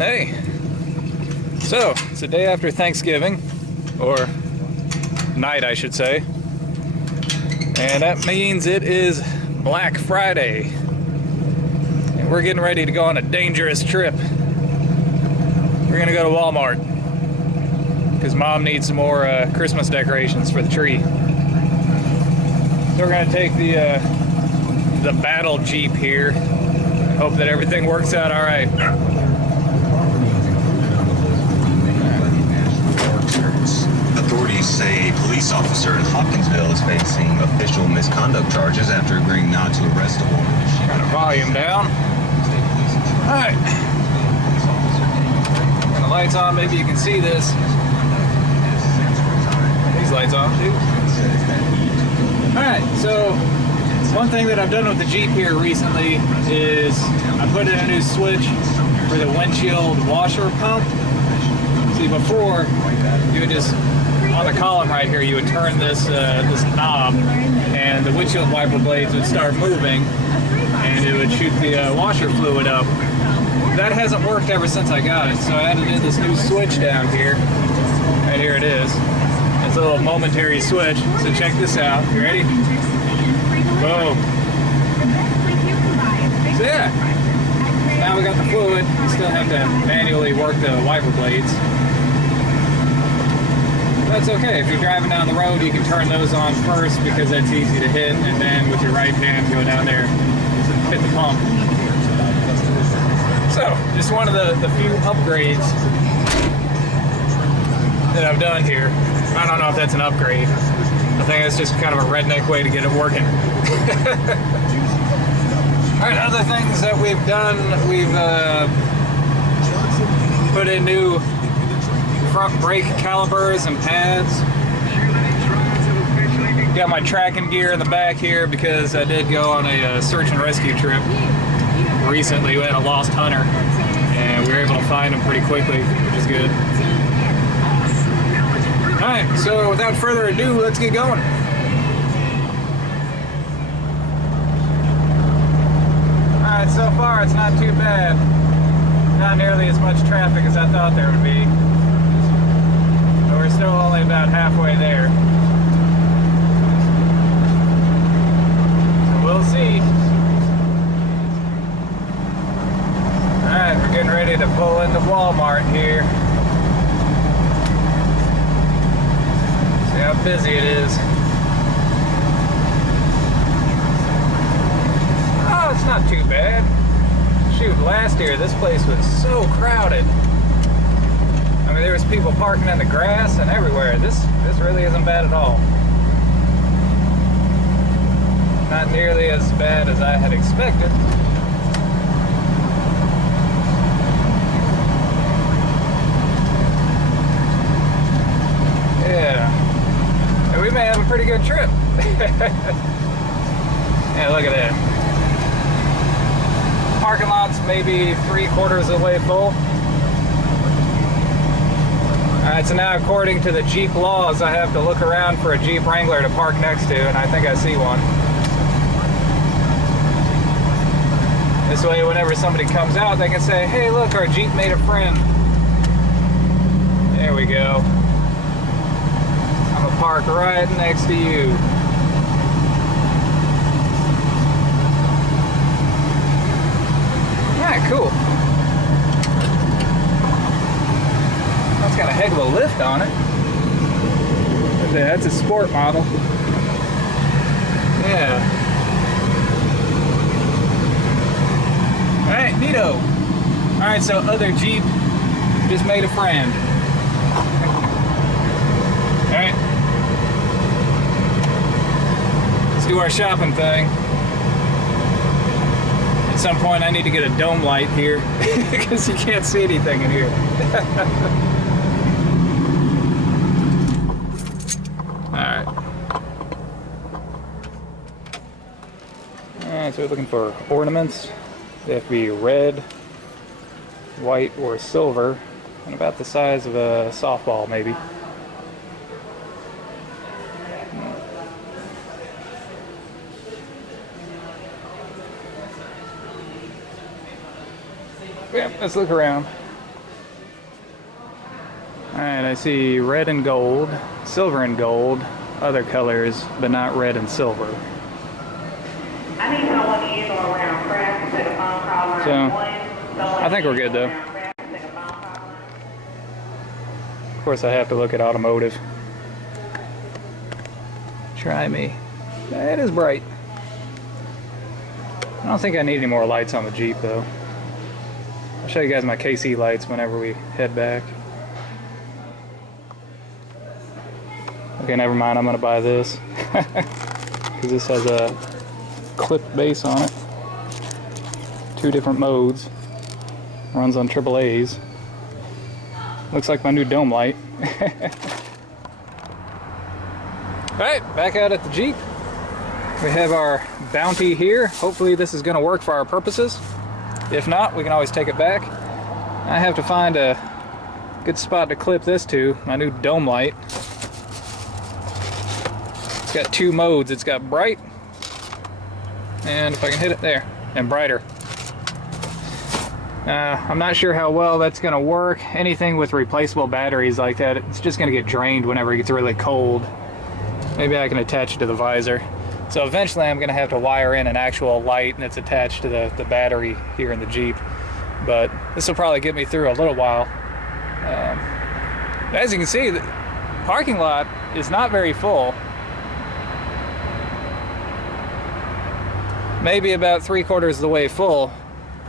Hey, so it's the day after Thanksgiving, or night I should say, and that means it is Black Friday, and we're getting ready to go on a dangerous trip. We're gonna go to Walmart, because Mom needs some more Christmas decorations for the tree. So we're gonna take the battle Jeep here, and hope that everything works out all right. Authorities say a police officer in Hopkinsville is facing official misconduct charges after agreeing not to arrest a woman. Turn the volume down. Alright. Turn the lights on, maybe you can see this. These lights on too. Alright, so one thing that I've done with the Jeep here recently is I put in a new switch for the windshield washer pump. See, before you would just, on the column right here, you would turn this this knob and the windshield wiper blades would start moving and it would shoot the washer fluid up. That hasn't worked ever since I got it, so I added in this new switch down here. Right here it is. It's a little momentary switch, so check this out. You ready? Boom. So yeah, now we got the fluid. You still have to manually work the wiper blades. That's okay. If you're driving down the road, you can turn those on first because that's easy to hit, and then with your right hand go down there and hit the pump. So, just one of the few upgrades that I've done here. I don't know if that's an upgrade. I think it's just kind of a redneck way to get it working. Alright, other things that we've done, we've put in new front brake calipers and pads. Got my tracking gear in the back here because I did go on a search and rescue trip recently. We had a lost hunter and we were able to find him pretty quickly, which is good. Alright, so without further ado, let's get going. Alright, so far it's not too bad. Not nearly as much traffic as I thought there would be. But we're still only about halfway there. So we'll see. Alright, we're getting ready to pull into Walmart here. See how busy it is. Oh, it's not too bad. Shoot, last year this place was so crowded. I mean, there was people parking in the grass and everywhere. This really isn't bad at all. Not nearly as bad as I had expected. Yeah. And we may have a pretty good trip. Yeah, look at that. Parking lot's maybe 3/4 of the way full. Alright, so now according to the Jeep laws, I have to look around for a Jeep Wrangler to park next to, and I think I see one. This way, whenever somebody comes out, they can say, hey look, our Jeep made a friend. There we go. I'm gonna park right next to you. Alright, cool. That's got a heck of a lift on it. That's a sport model. Yeah. Alright, neato. Alright, so other Jeep just made a friend. Alright. Let's do our shopping thing. At some point I need to get a dome light here because you can't see anything in here. Alright. Alright, so we're looking for ornaments. They have to be red, white, or silver, and about the size of a softball maybe. Yeah, let's look around. Alright, I see red and gold, silver and gold, other colors, but not red and silver. I need someone to use or around craft to take a phone call line one. I think we're good though. Of course I have to look at automotive. Try me. It is bright. I don't think I need any more lights on the Jeep though. I'll show you guys my KC lights whenever we head back. Okay, never mind, I'm gonna buy this. Because this has a clip base on it. 2 different modes. Runs on AAA's. Looks like my new dome light. Alright, back out at the Jeep. We have our Bounty here. Hopefully this is gonna work for our purposes. If not, we can always take it back. I have to find a good spot to clip this to, my new dome light. It's got 2 modes. It's got bright, and if I can hit it there, and brighter. I'm not sure how well that's going to work. Anything with replaceable batteries like that, it's just going to get drained whenever it gets really cold. Maybe I can attach it to the visor. So eventually I'm going to have to wire in an actual light and it's attached to the battery here in the Jeep. But this will probably get me through a little while. As you can see, the parking lot is not very full. Maybe about 3/4 of the way full,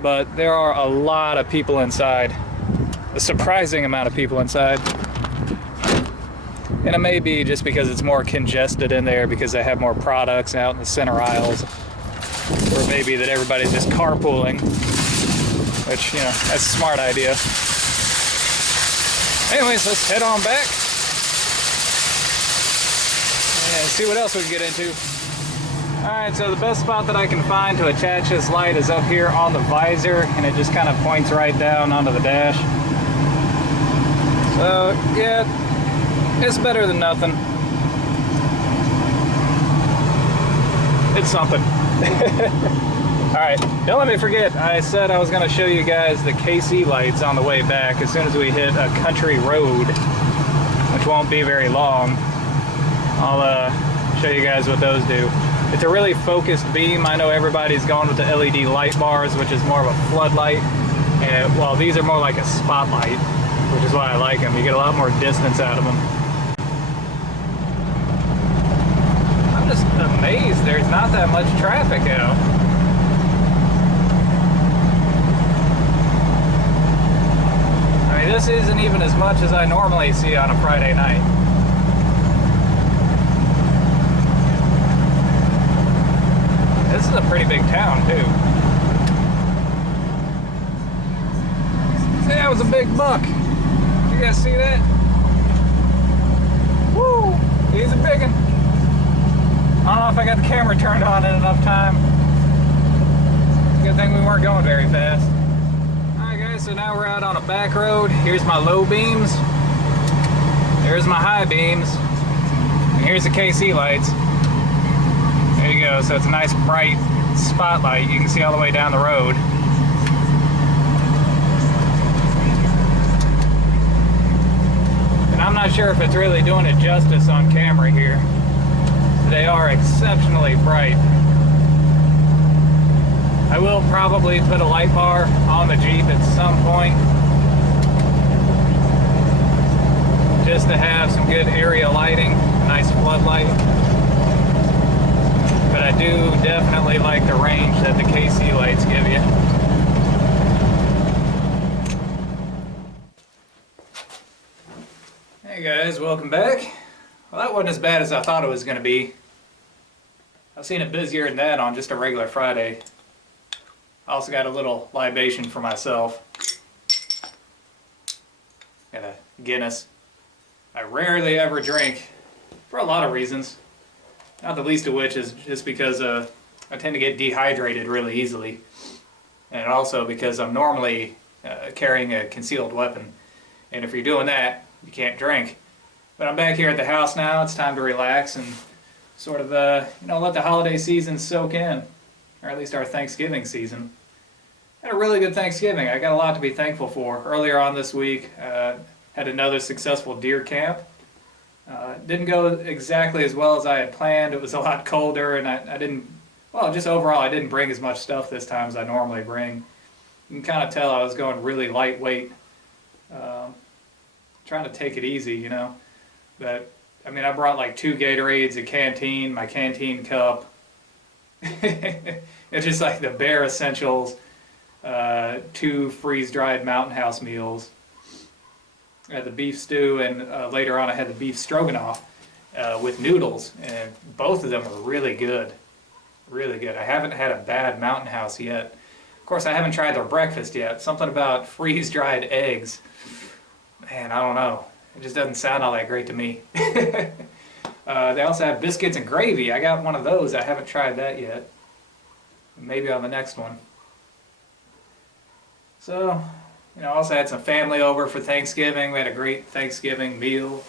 but there are a lot of people inside. A surprising amount of people inside. And it may be just because it's more congested in there because they have more products out in the center aisles. Or maybe that everybody's just carpooling, which, you know, that's a smart idea. Anyways, let's head on back and see what else we can get into. Alright, so the best spot that I can find to attach this light is up here on the visor, and it just kind of points right down onto the dash. So, yeah, it's better than nothing. It's something. Alright, don't let me forget, I said I was going to show you guys the KC lights on the way back as soon as we hit a country road, which won't be very long. I'll show you guys what those do. It's a really focused beam. I know everybody's going with the LED light bars, which is more of a floodlight. And while these are more like a spotlight, which is why I like them. You get a lot more distance out of them. I'm just amazed there's not that much traffic out. I mean, this isn't even as much as I normally see on a Friday night. This is a pretty big town, too. See, that was a big buck. You guys see that? Woo! He's a big one. I don't know if I got the camera turned on in enough time. Good thing we weren't going very fast. Alright guys, so now we're out on a back road. Here's my low beams. There's my high beams. And here's the KC lights. There you go, so it's a nice bright spotlight. You can see all the way down the road. And I'm not sure if it's really doing it justice on camera here. They are exceptionally bright. I will probably put a light bar on the Jeep at some point, just to have some good area lighting, nice floodlight. But I do definitely like the range that the KC lights give you. Hey guys, welcome back. Well, that wasn't as bad as I thought it was going to be. I've seen it busier than that on just a regular Friday. I also got a little libation for myself. Got a Guinness. I rarely ever drink for a lot of reasons. Not the least of which is just because I tend to get dehydrated really easily. And also because I'm normally carrying a concealed weapon. And if you're doing that, you can't drink. But I'm back here at the house now. It's time to relax and sort of, you know, let the holiday season soak in. Or at least our Thanksgiving season. Had a really good Thanksgiving. I got a lot to be thankful for. Earlier on this week, had another successful deer camp. Didn't go exactly as well as I had planned. It was a lot colder, and I didn't, well, just overall, I didn't bring as much stuff this time as I normally bring. You can kind of tell I was going really lightweight, trying to take it easy, you know. But, I mean, I brought like 2 Gatorades, a canteen, my canteen cup. It's just like the bare essentials, 2 freeze-dried Mountain House meals. I had the beef stew, and later on I had the beef stroganoff with noodles, and both of them were really good. Really good. I haven't had a bad Mountain House yet. Of course, I haven't tried their breakfast yet. Something about freeze-dried eggs. Man, I don't know. It just doesn't sound all that great to me. They also have biscuits and gravy. I got one of those. I haven't tried that yet. Maybe on the next one. So, you know, I also had some family over for Thanksgiving. We had a great Thanksgiving meal.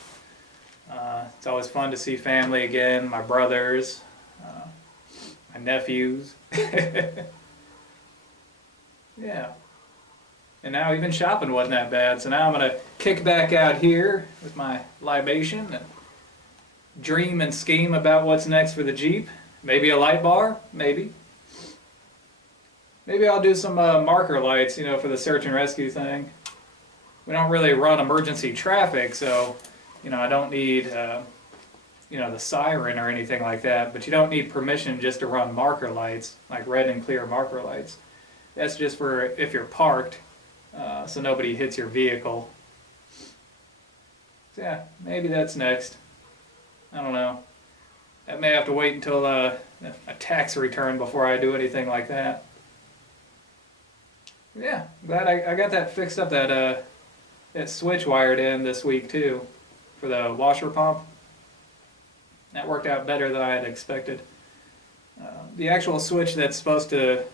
It's always fun to see family again. My brothers, my nephews. Yeah. And now even shopping wasn't that bad. So now I'm going to kick back out here with my libation and dream and scheme about what's next for the Jeep. Maybe a light bar, maybe. Maybe I'll do some marker lights, you know, for the search and rescue thing. We don't really run emergency traffic, so, you know, I don't need, you know, the siren or anything like that, but you don't need permission just to run marker lights, like red and clear marker lights. That's just for if you're parked, so nobody hits your vehicle. So yeah, maybe that's next. I don't know. I may have to wait until a tax return before I do anything like that. Yeah, glad I got that fixed up, that switch wired in this week too, for the washer pump. That worked out better than I had expected. The actual switch that's supposed to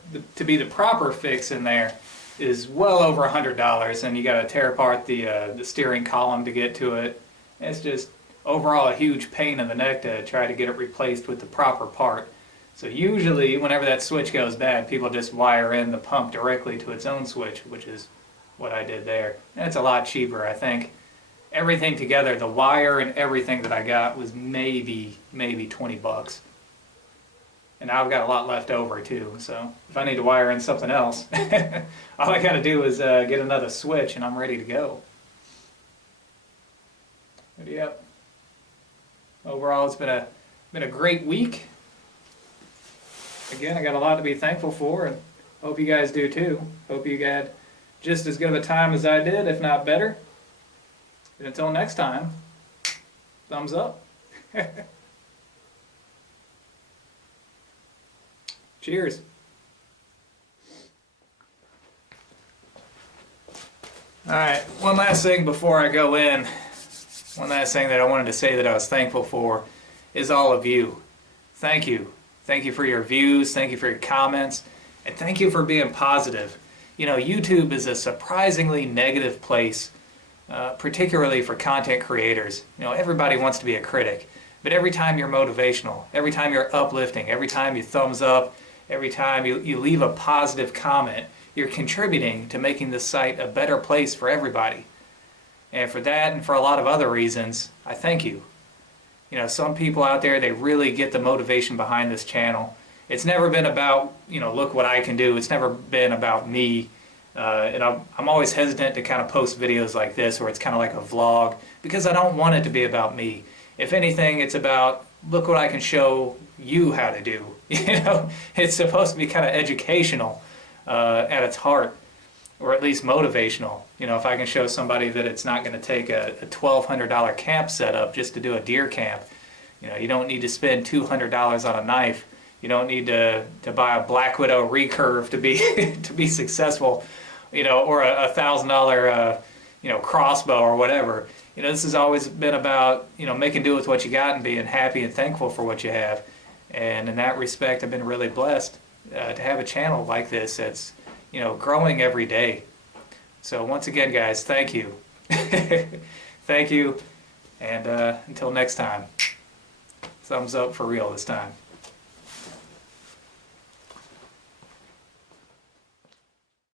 be the proper fix in there is well over $100, and you got to tear apart the steering column to get to it. It's just overall a huge pain in the neck to try to get it replaced with the proper part. So usually whenever that switch goes bad, people just wire in the pump directly to its own switch, which is what I did there. And it's a lot cheaper. I think everything together, the wire and everything that I got, was maybe 20 bucks. And now I've got a lot left over too, so if I need to wire in something else, all I gotta do is get another switch and I'm ready to go. But yep, overall it's been a great week. Again, I got a lot to be thankful for, and hope you guys do too. Hope you had just as good of a time as I did, if not better. And until next time, thumbs up. Cheers. Alright, one last thing before I go in. One last thing that I wanted to say that I was thankful for is all of you. Thank you. Thank you for your views, thank you for your comments, and thank you for being positive. You know, YouTube is a surprisingly negative place, particularly for content creators. You know, everybody wants to be a critic, but every time you're motivational, every time you're uplifting, every time you thumbs up, every time you leave a positive comment, you're contributing to making this site a better place for everybody. And for that and for a lot of other reasons, I thank you. You know, some people out there, they really get the motivation behind this channel. It's never been about, you know, look what I can do. It's never been about me. And I'm always hesitant to kind of post videos like this where it's kind of like a vlog, because I don't want it to be about me. If anything, it's about, look what I can show you how to do. You know, it's supposed to be kind of educational at its heart, or at least motivational. You know, if I can show somebody that it's not going to take a $1,200 camp setup just to do a deer camp. You know, you don't need to spend $200 on a knife. You don't need to buy a Black Widow recurve to be to be successful. You know, or a $1,000 you know, crossbow or whatever. You know, this has always been about, you know, making do with what you got and being happy and thankful for what you have. And in that respect, I've been really blessed to have a channel like this that's, you know, growing every day. So once again, guys, thank you. Thank you. And until next time, thumbs up for real this time.